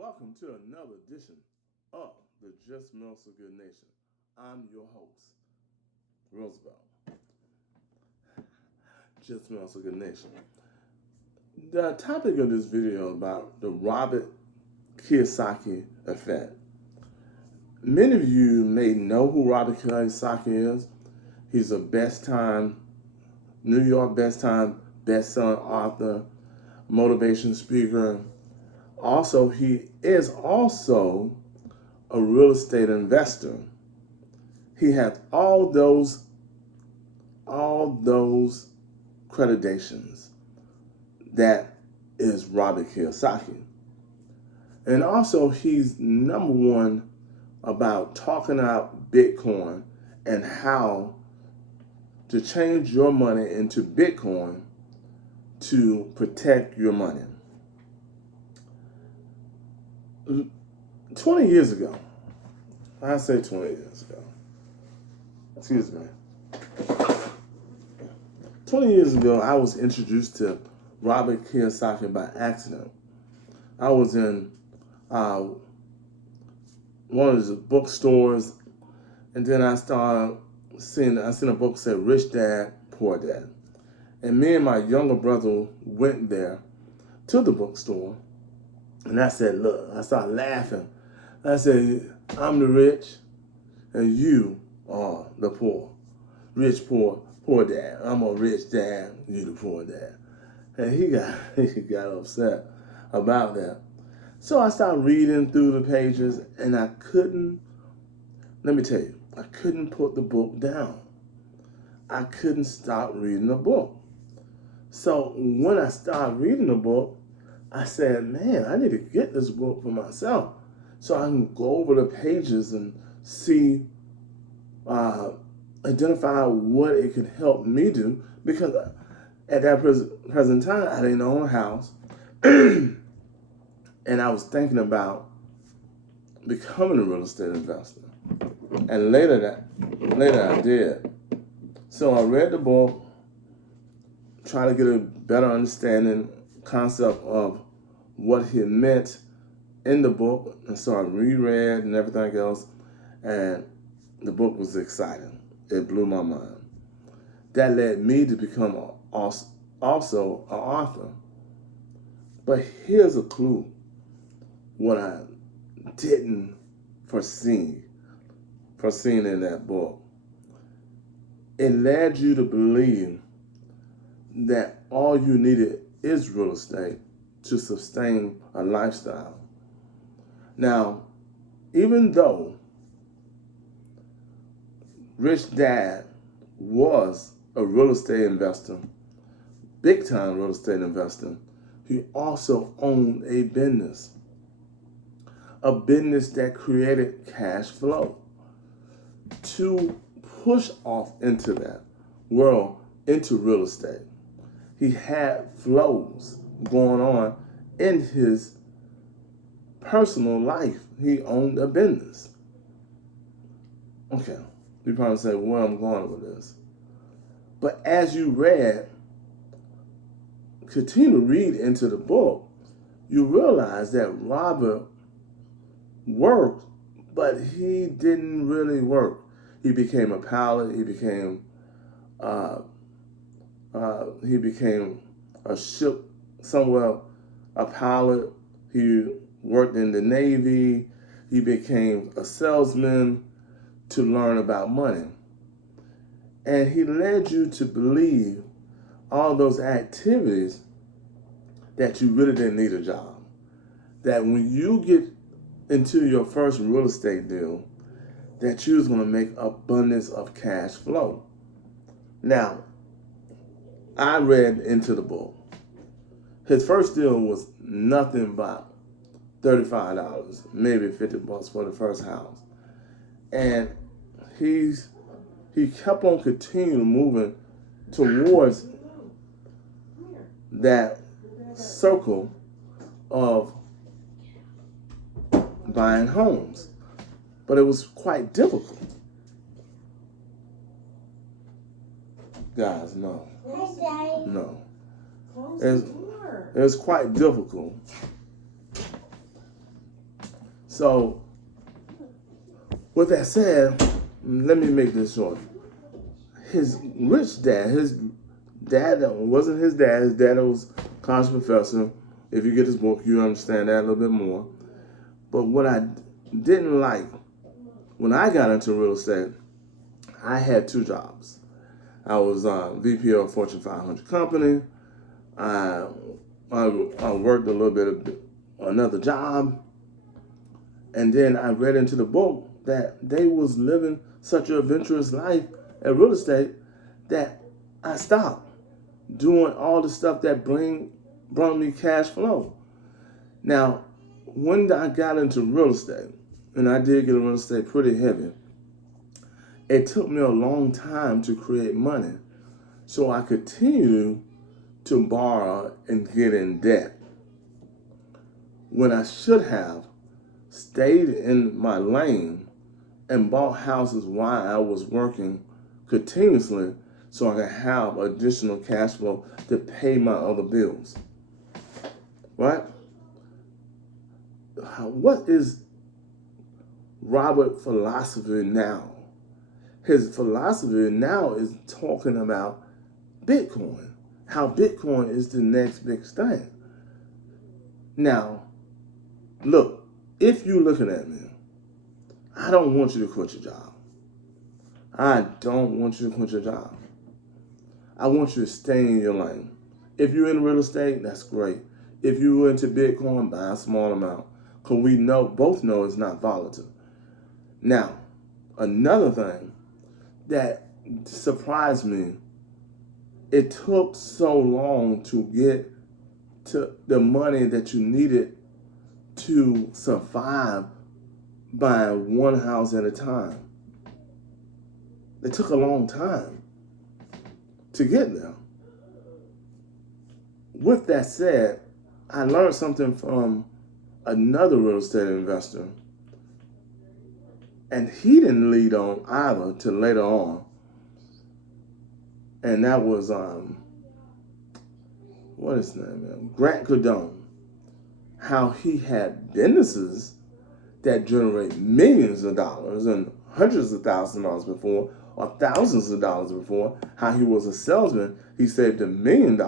Welcome to another edition of the Just Melts a Good Nation. I'm your host, Roosevelt. Just Melts a Good Nation. The topic of this video is about the Robert Kiyosaki Effect. Many of you may know who Robert Kiyosaki is. He's a New York best-selling author, motivation speaker. Also, he is also a real estate investor. He has all those accreditations that is Robert Kiyosaki. And also, he's number one about talking about Bitcoin and how to change your money into Bitcoin to protect your money. 20 years ago, I say 20 years ago, excuse me, 20 years ago, I was introduced to Robert Kiyosaki by accident. I was in one of the bookstores, and then I seen a book that said Rich Dad, Poor Dad. And me and my younger brother went there to the bookstore, and I said, look, I started laughing. I said, I'm the rich, and you are the poor. Rich, poor dad. I'm a rich dad, you the poor dad. And he got upset about that. So I started reading through the pages, and I couldn't put the book down. I couldn't stop reading the book. So when I started reading the book, I said, man, I need to get this book for myself so I can go over the pages and see, identify what it could help me do. Because at that present time, I didn't own a house. And I was thinking about becoming a real estate investor. And later I did. So I read the book, try to get a better concept of what he meant in the book. And so I reread and everything else, and the book was exciting. It blew my mind. That led me to become also an author. But here's a clue, what I didn't foreseen in that book. It led you to believe that all you needed is real estate to sustain a lifestyle. Now, even though Rich Dad was a real estate investor, big time real estate investor, he also owned a business that created cash flow to push off into that world, into real estate. He had flows going on in his personal life. He owned a business. Okay, you probably say, where I'm going with this. But as you continue to read into the book, you realize that Robert worked, but he didn't really work. He became a pilot. He became a ship somewhere, a pilot. He worked in the Navy. He became a salesman to learn about money. And he led you to believe all those activities that you really didn't need a job. That when you get into your first real estate deal, that you was going to make abundance of cash flow. Now, I read into the book. His first deal was nothing but $35, maybe $50 for the first house. And he kept on continuing moving towards that circle of buying homes. But it was quite difficult. Guys, no. No. It was quite difficult So, with that said, let me make this short. His dad wasn't his dad. His dad was a college professor. If you get this book, you understand that a little bit more. But what I didn't like when I got into real estate, I had 2 jobs. I was VP of a Fortune 500 company. I worked a little bit of another job. And then I read into the book that they was living such an adventurous life at real estate that I stopped doing all the stuff that brought me cash flow. Now, when I got into real estate, and I did get into real estate pretty heavy, it took me a long time to create money. So I continued to borrow and get in debt when I should have stayed in my lane and bought houses while I was working continuously so I could have additional cash flow to pay my other bills. Right? What is Robert's philosophy now? His philosophy now is talking about Bitcoin, how Bitcoin is the next big thing. Now, look, if you're looking at me, I don't want you to quit your job. I don't want you to quit your job. I want you to stay in your lane. If you're in real estate, that's great. If you're into Bitcoin, buy a small amount. Because we both know it's not volatile. Now, another thing that surprised me, it took so long to get to the money that you needed to survive buying one house at a time. It took a long time to get there. With that said, I learned something from another real estate investor, and he didn't lead on either till later on. And that was what is his name, man? Grant Cardone. How he had businesses that generate millions of dollars and hundreds of thousands of dollars before, or thousands of dollars before. How he was a salesman, he saved $1 million,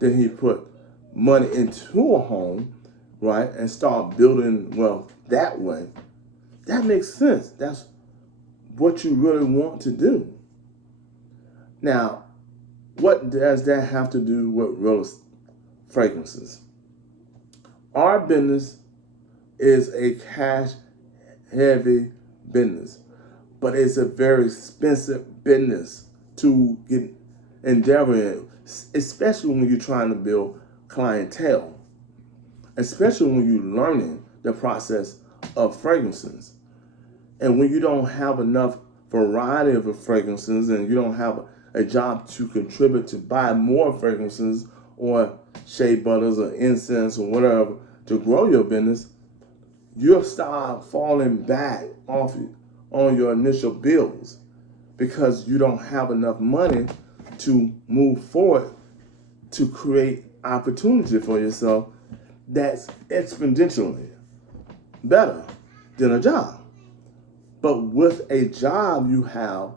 then he put money into a home, right, and start building wealth that way. That makes sense. That's what you really want to do. Now, what does that have to do with real estate fragrances? Our business is a cash-heavy business, but it's a very expensive business to get endeavor in, especially when you're trying to build clientele, especially when you're learning the process of fragrances. And when you don't have enough variety of fragrances and you don't have a job to contribute to buy more fragrances or shea butters or incense or whatever to grow your business, you'll start falling back off on your initial bills because you don't have enough money to move forward to create opportunity for yourself that's exponentially better than a job. But with a job, you have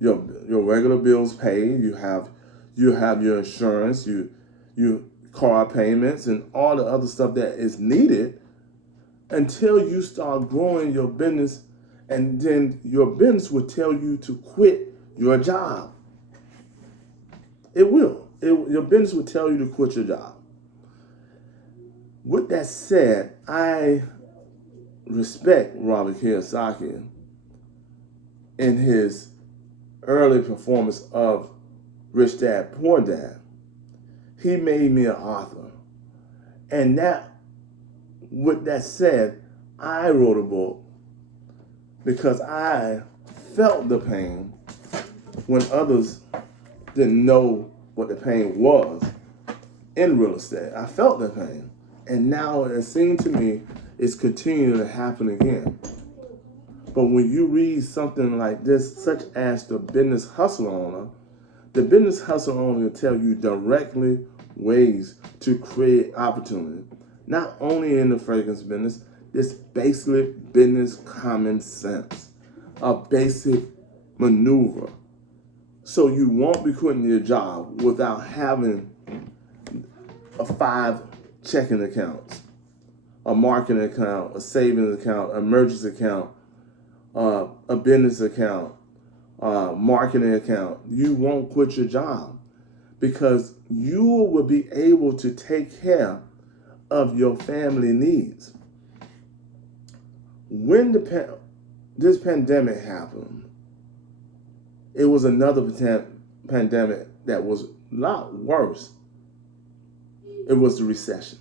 your regular bills paid, you have your insurance, your car payments, and all the other stuff that is needed until you start growing your business, and then your business will tell you to quit your job. It will. Your business will tell you to quit your job. With that said, I respect Robert Kiyosaki in his early performance of Rich Dad, Poor Dad. He made me an author. And with that said, I wrote a book because I felt the pain when others didn't know what the pain was in real estate. I felt the pain. And now it seems to me it's continuing to happen again. But when you read something like this, such as the business hustle owner, the business hustle owner will tell you directly ways to create opportunity, not only in the fragrance business, this basic business common sense, a basic maneuver. So you won't be quitting your job without having 5 checking accounts, a marketing account, a savings account, an emergency account, a business account, marketing account. You won't quit your job because you will be able to take care of your family needs. When this pandemic happened, it was another pandemic that was a lot worse. It was the recession.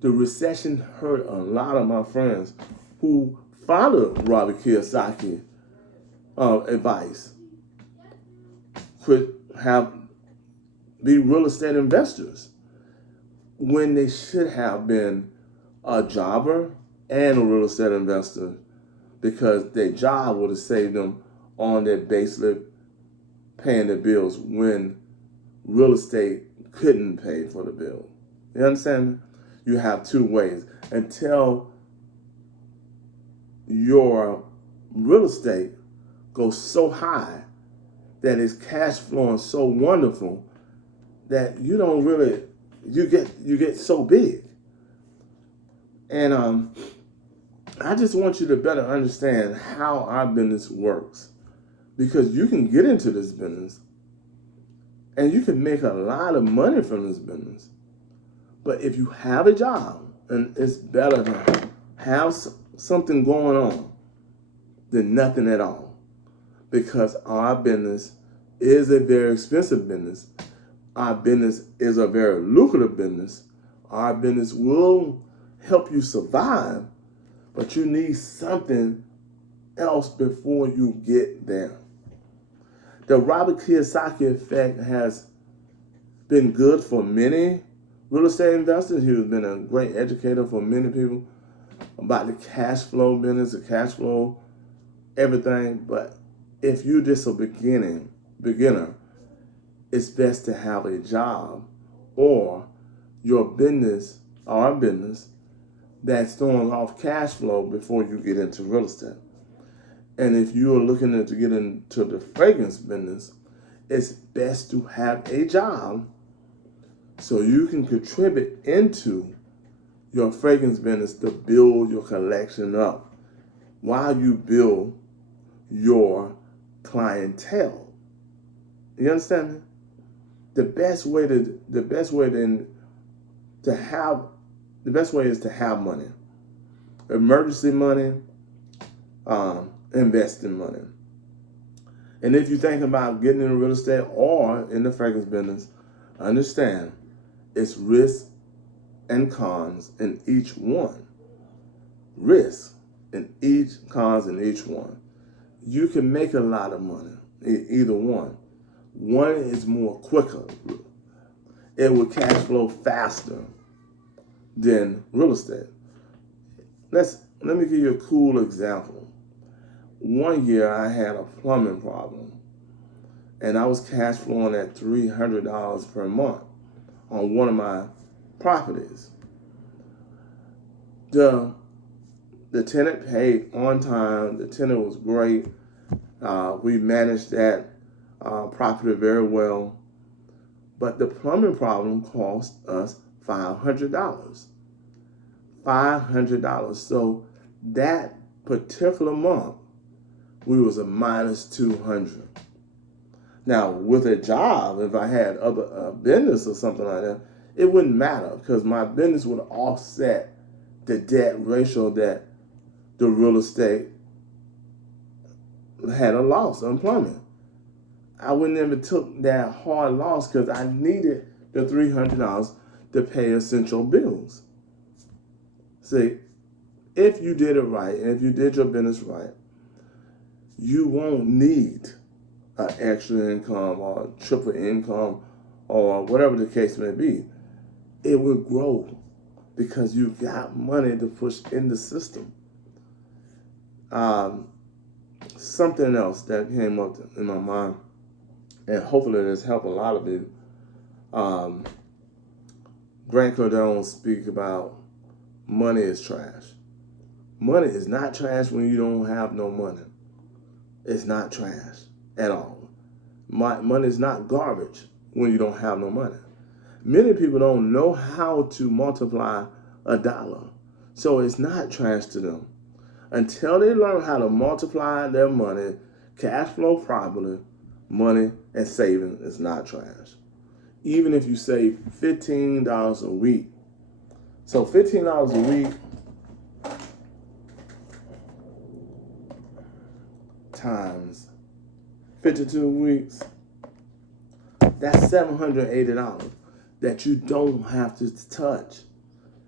The recession hurt a lot of my friends who followed Robert Kiyosaki advice. Could be real estate investors when they should have been a jobber and a real estate investor, because their job would have saved them on their basically paying their bills when real estate couldn't pay for the bill. You understand? You have 2 ways. Until your real estate goes so high that it's cash flowing so wonderful that you don't really, you get so big. And I just want you to better understand how our business works, because you can get into this business and you can make a lot of money from this business. But if you have a job, and it's better to have something going on than nothing at all, because our business is a very expensive business. Our business is a very lucrative business. Our business will help you survive, but you need something else before you get there. The Robert Kiyosaki Effect has been good for many real estate investors. He has been a great educator for many people about the cash flow business, the cash flow, everything. But if you're just a beginner, it's best to have a job or your business or a business that's throwing off cash flow before you get into real estate. And if you're looking to get into the fragrance business, it's best to have a job so you can contribute into your fragrance business to build your collection up while you build your clientele. You understand me? The best way is to have money, emergency money, investing money. And if you think about getting into real estate or in the fragrance business, understand it's risks and cons in each one. Risk in each, cons in each one. You can make a lot of money in either one. One is more quicker. It will cash flow faster than real estate. Let me give you a cool example. One year I had a plumbing problem, and I was cash flowing at $300 per month on one of my properties. The tenant paid on time. The tenant was great. We managed that property very well. But the plumbing problem cost us $500. $500. So that particular month, we was a minus 200. Now, with a job, if I had other business or something like that, it wouldn't matter because my business would offset the debt ratio that the real estate had a loss on plumbing. I wouldn't even took that hard loss because I needed the $300 to pay essential bills. See, if you did it right, and if you did your business right, you won't need an extra income or triple income or whatever the case may be. It will grow because you got money to push in the system. Something else that came up in my mind, and hopefully this helped a lot of you. Grant Cardone speak about money is trash. Money is not trash when you don't have no money. It's not trash at all. Money is not garbage when you don't have no money. Many people don't know how to multiply a dollar. So it's not trash to them. Until they learn how to multiply their money, cash flow properly, money and saving is not trash. Even if you save $15 a week. So $15 a week times 52 weeks, that's $780 that you don't have to touch.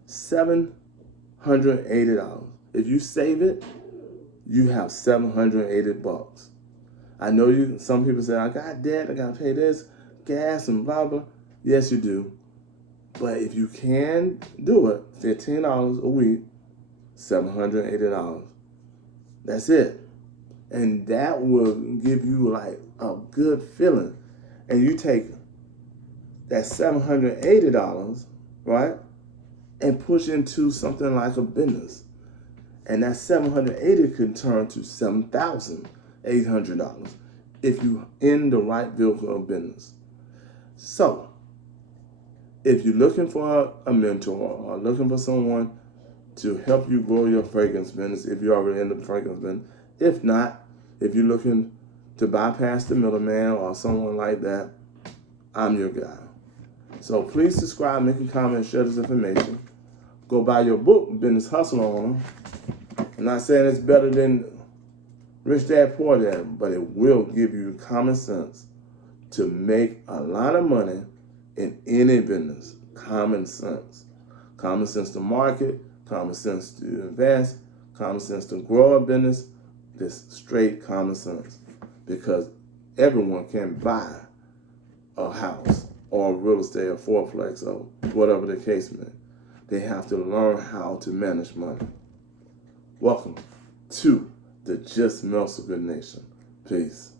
$780. If you save it, you have $780. I know some people say, I got debt, I gotta pay this, gas and blah blah. Yes, you do. But if you can do it, $15 a week, $780. That's it. And that will give you like a good feeling. And you take that $780, right, and push into something like a business. And that $780 can turn to $7,800 if you're in the right vehicle of business. So, if you're looking for a mentor or looking for someone to help you grow your fragrance business, if you're already in the fragrance business, if not, if you're looking to bypass the middleman or someone like that, I'm your guy. So please subscribe, make a comment, share this information. Go buy your book, Business Hustle Owner. I'm not saying it's better than Rich Dad, Poor Dad, but it will give you common sense to make a lot of money in any business. Common sense. Common sense to market, common sense to invest, common sense to grow a business. This straight common sense. Because everyone can buy a house or real estate or fourplex or whatever the case may be. They have to learn how to manage money. Welcome to the Just Meltzer Good Nation. Peace.